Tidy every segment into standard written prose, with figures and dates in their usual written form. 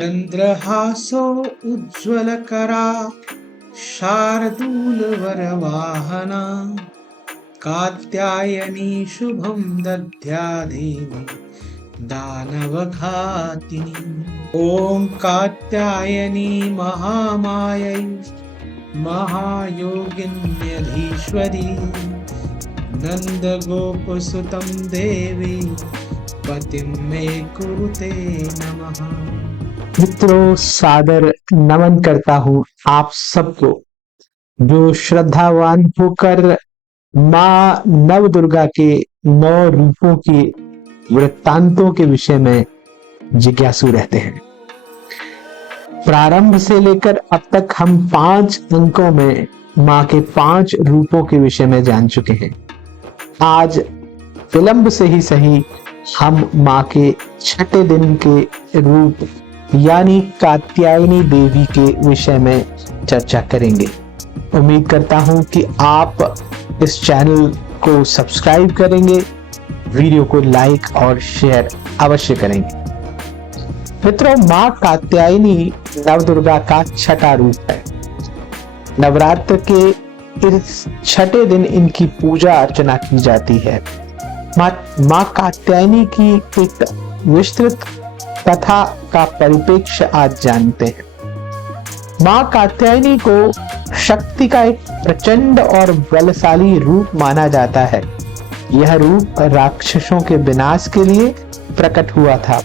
चन्द्रहासो उज्ज्वलकरा शार्दूलवरवाहना कात्यायनी शुभं दद्यादेवी दानवघातिनी। ॐ कात्यायनी महामायै महायोगिन्यधीश्वरी नन्दगोपसुतं देवी पतिं मे कुरुते नमः। मित्रों, सादर नमन करता हूँ आप सबको जो श्रद्धावान होकर माँ नव दुर्गा के 9 रूपों की वृत्तांतों के विषय में जिज्ञासु रहते हैं। प्रारंभ से लेकर अब तक हम 5 अंकों में माँ के 5 रूपों के विषय में जान चुके हैं। आज विलंब से ही सही हम माँ के 6ठे दिन के रूप यानी कात्यायनी देवी के विषय में चर्चा करेंगे। उम्मीद करता हूं कि आप इस चैनल को सब्सक्राइब करेंगे, वीडियो को लाइक और शेयर अवश्य करेंगे। मित्रों, माँ कात्यायनी नवदुर्गा का 6ठा रूप है। नवरात्र के इस 6ठे दिन इनकी पूजा अर्चना की जाती है। माँ कात्यायनी की एक विस्तृत कथा का परिप्रेक्ष्य आज जानते हैं। माँ कात्यायनी को शक्ति का एक प्रचंड और बलशाली रूप माना जाता है। यह रूप राक्षसों के विनाश के लिए प्रकट हुआ था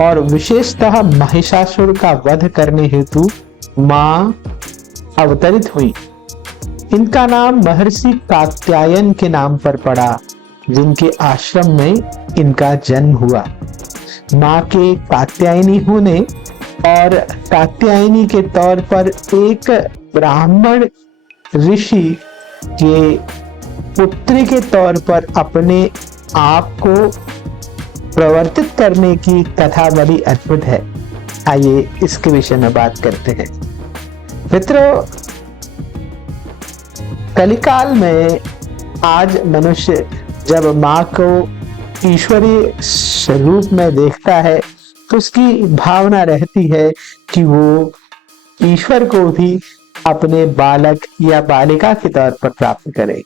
और विशेषतः महिषासुर का वध करने हेतु माँ अवतरित हुई। इनका नाम महर्षि कात्यायन के नाम पर पड़ा, जिनके आश्रम में इनका जन्म हुआ। माँ के कात्यायनी होने और कात्यायनी के तौर पर एक ब्राह्मण ऋषि के पुत्री के तौर पर अपने आप को प्रवर्तित करने की कथा बड़ी अद्भुत है। आइए इसके विषय में बात करते हैं। मित्रों, कलिकाल में आज मनुष्य जब माँ को ईश्वरीय स्वरूप में देखता है तो उसकी भावना रहती है कि वो ईश्वर को भी अपने बालक या बालिका के तौर पर प्राप्त करे।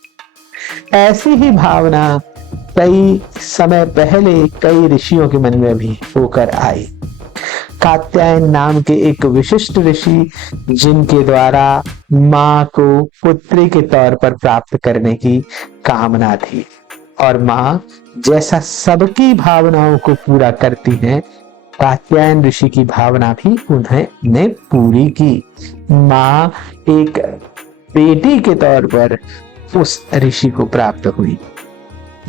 ऐसी ही भावना कई समय पहले कई ऋषियों के मन में भी होकर आई। कात्यायन नाम के एक विशिष्ट ऋषि, जिनके द्वारा माँ को पुत्री के तौर पर प्राप्त करने की कामना थी, और माँ जैसा सबकी भावनाओं को पूरा करती हैं, कात्यायन ऋषि की भावना भी उन्होंने पूरी की। माँ एक बेटी के तौर पर उस ऋषि को प्राप्त हुई।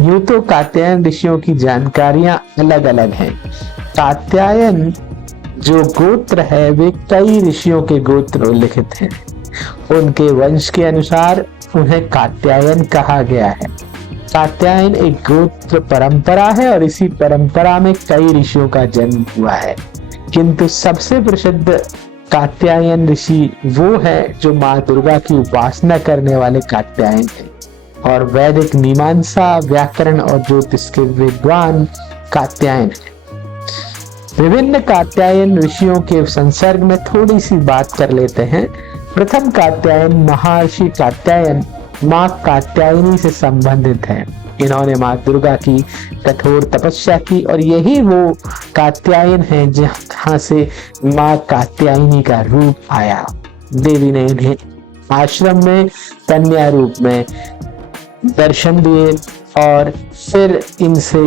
यूं तो कात्यायन ऋषियों की जानकारियां अलग अलग हैं। कात्यायन जो गोत्र है वे कई ऋषियों के गोत्र उल्लिखित हैं। उनके वंश के अनुसार उन्हें कात्यायन कहा गया है। कात्यायन एक गोत्र परंपरा है और इसी परंपरा में कई ऋषियों का जन्म हुआ है, किंतु सबसे प्रसिद्ध कात्यायन ऋषि वो है जो माँ दुर्गा की उपासना करने वाले कात्यायन हैं, और वैदिक मीमांसा, व्याकरण और ज्योतिष के विद्वान कात्यायन हैं। विभिन्न कात्यायन ऋषियों के संसर्ग में थोड़ी सी बात कर लेते हैं। प्रथम कात्यायन महर्षि कात्यायन माँ कात्यायनी से संबंधित है। इन्होंने माँ दुर्गा की कठोर तपस्या की और यही वो कात्यायन है जहाँ से माँ कात्यायनी का रूप आया। देवी ने इन्हें आश्रम में कन्या रूप में दर्शन दिए और फिर इनसे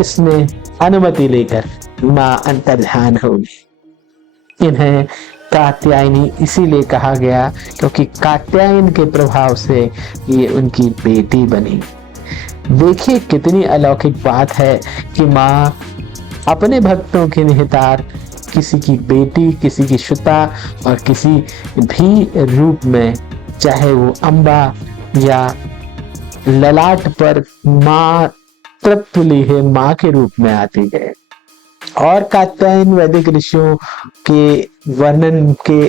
इसमें अनुमति लेकर माँ अंतर्धान होगी। इन्हें कात्यायनी इसीलिए कहा गया क्योंकि कात्यायन के प्रभाव से ये उनकी बेटी बनी। देखिए कितनी अलौकिक बात है कि माँ अपने भक्तों के निहितार किसी की बेटी, किसी की सुता और किसी भी रूप में, चाहे वो अम्बा या ललाट पर माँ तृप्त ली है, माँ के रूप में आती है। और कात्यायन वैदिक ऋषियों के वर्णन के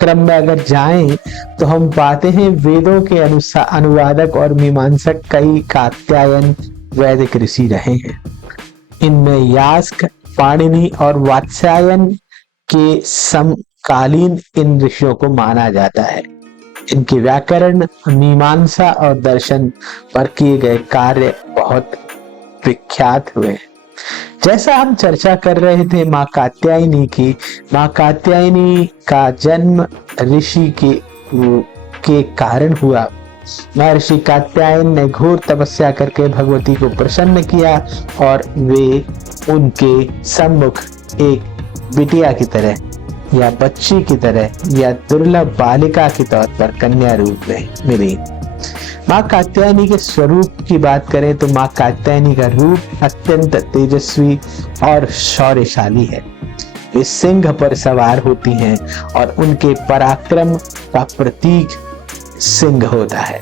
क्रम में अगर जाएं तो हम पाते हैं वेदों के अनुसार अनुवादक और मीमांसक कई कात्यायन वैदिक ऋषि रहे हैं। इनमें यास्क, पाणिनि और वात्स्यायन के समकालीन इन ऋषियों को माना जाता है। इनके व्याकरण, मीमांसा और दर्शन पर किए गए कार्य बहुत विख्यात हुए। जैसा हम चर्चा कर रहे थे माँ कात्यायनी की, माँ कात्यायनी का जन्म ऋषि के कारण हुआ। महर्षि कात्यायन ने घोर तपस्या करके भगवती को प्रसन्न किया और वे उनके सम्मुख एक बिटिया की तरह या बच्ची की तरह या दुर्लभ बालिका के तौर पर कन्या रूप में मिली। माँ कात्यायनी के स्वरूप की बात करें तो माँ कात्यायनी का रूप अत्यंत तेजस्वी और शौर्यशाली है। वे सिंह पर सवार होती हैं और उनके पराक्रम का प्रतीक सिंह होता है।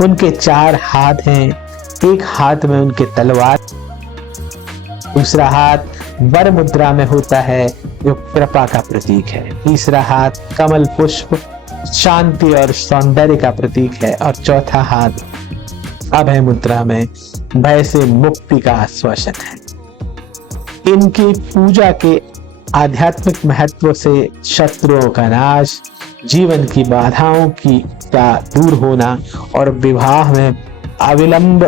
उनके 4 हाथ हैं, एक हाथ में उनके तलवार, दूसरा हाथ वर मुद्रा में होता है जो कृपा का प्रतीक है, तीसरा हाथ कमल पुष्प शांति और सौंदर्य का प्रतीक है और चौथा हाथ अभय मुद्रा में भय से मुक्ति का आश्वासन है। इनकी पूजा के आध्यात्मिक महत्व से शत्रुओं का नाश, जीवन की बाधाओं का दूर होना और विवाह में अविलंब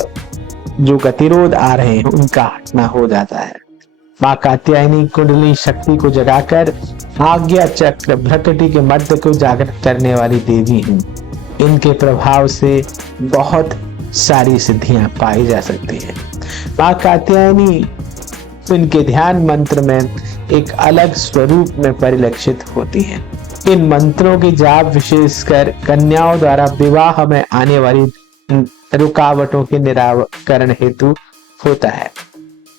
जो गतिरोध आ रहे हैं उनका हटना हो जाता है। माँ कात्यायनी कुंडली शक्ति को जगाकर आज्ञा चक्र भ्रकटी के मध्य को जागृत करने वाली देवी हैं। इनके प्रभाव से बहुत सारी सिद्धियां पाई जा सकती हैं। माँ कात्यायनी इनके ध्यान मंत्र में एक अलग स्वरूप में परिलक्षित होती हैं। इन मंत्रों की जाप विशेषकर कन्याओं द्वारा विवाह में आने वाली रुकावटों के निराकरण हेतु होता है।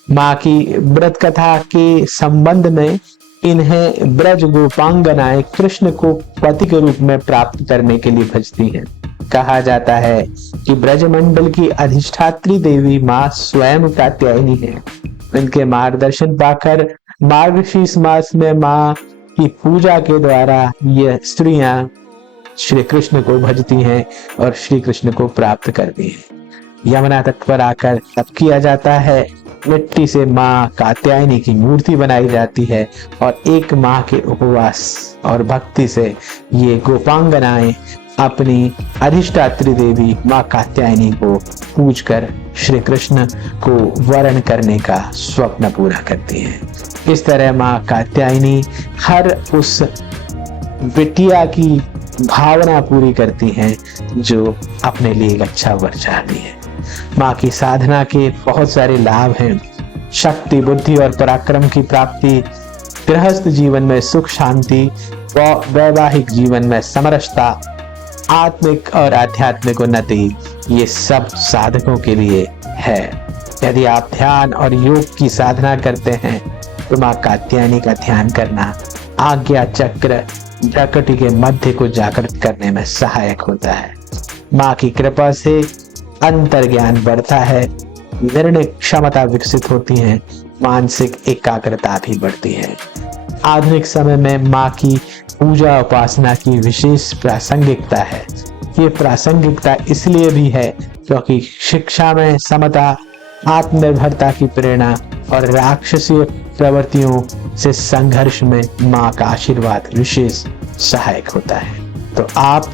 माँ की व्रत कथा के संबंध में इन्हें ब्रज गोपांगनाएं कृष्ण को पति के रूप में प्राप्त करने के लिए भजती हैं। कहा जाता है कि ब्रजमंडल की अधिष्ठात्री देवी माँ स्वयं कात्यायनी है। इनके मार्गदर्शन पाकर मार्गशीर्ष मास में माँ की पूजा के द्वारा ये स्त्रियां श्री कृष्ण को भजती हैं और श्री कृष्ण को प्राप्त करती हैं। यमुना तट पर आकर तप किया जाता है। मिट्टी से माँ कात्यायनी की मूर्ति बनाई जाती है और एक माह के उपवास और भक्ति से ये गोपांगनाएं अपनी अधिष्ठात्री देवी माँ कात्यायनी को पूजकर श्री कृष्ण को वरण करने का स्वप्न पूरा करती हैं। इस तरह माँ कात्यायनी हर उस बिटिया की भावना पूरी करती हैं जो अपने लिए एक अच्छा वर चाहती है। माँ की साधना के बहुत सारे लाभ हैं। शक्ति, बुद्धि और पराक्रम की प्राप्ति, गृहस्थ जीवन में सुख शांति, वैवाहिक जीवन में समरसता, आत्मिक और आध्यात्मिक उन्नति, ये सब साधकों के लिए है। यदि आप ध्यान और योग की साधना करते हैं तो माँ कात्यायनी का ध्यान करना आज्ञा चक्र प्रकृति के मध्य को जागृत करने में सहायक होता है। माँ की कृपा से अंतर ज्ञान बढ़ता है, निर्णय क्षमता विकसित होती है, मानसिक एकाग्रता भी बढ़ती है। आधुनिक समय में माँ की पूजा उपासना की विशेष प्रासंगिकता है। ये प्रासंगिकता इसलिए भी है क्योंकि शिक्षा में समता, आत्मनिर्भरता की प्रेरणा और राक्षसीय प्रवृत्तियों से संघर्ष में माँ का आशीर्वाद विशेष सहायक होता है। तो आप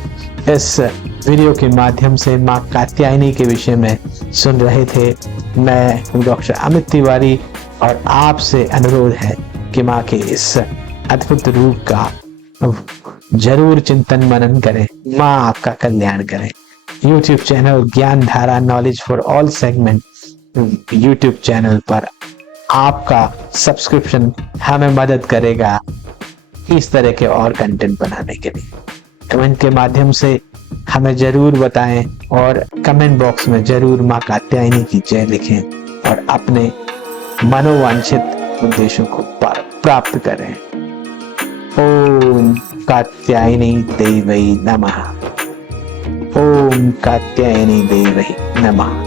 इस वीडियो के माध्यम से माँ कात्यायनी के विषय में सुन रहे थे। मैं हूँ डॉक्टर अमित तिवारी और आपसे अनुरोध है कि माँ के इस अद्भुत रूप का जरूर चिंतन मनन करें। माँ आपका कल्याण करें। YouTube चैनल ज्ञान धारा knowledge for all segment YouTube channel पर आपका सब्सक्रिप्शन हमें मदद करेगा इस तरह के और कंटेंट बनाने के लिए। कमेंट के माध्यम से हमें जरूर बताएं और कमेंट बॉक्स में जरूर माँ कात्यायनी की जय लिखें और अपने मनोवांछित उद्देश्यों को प्राप्त करें। ओम कात्यायनी देवै नमः। ओम कात्यायनी देवै नमः।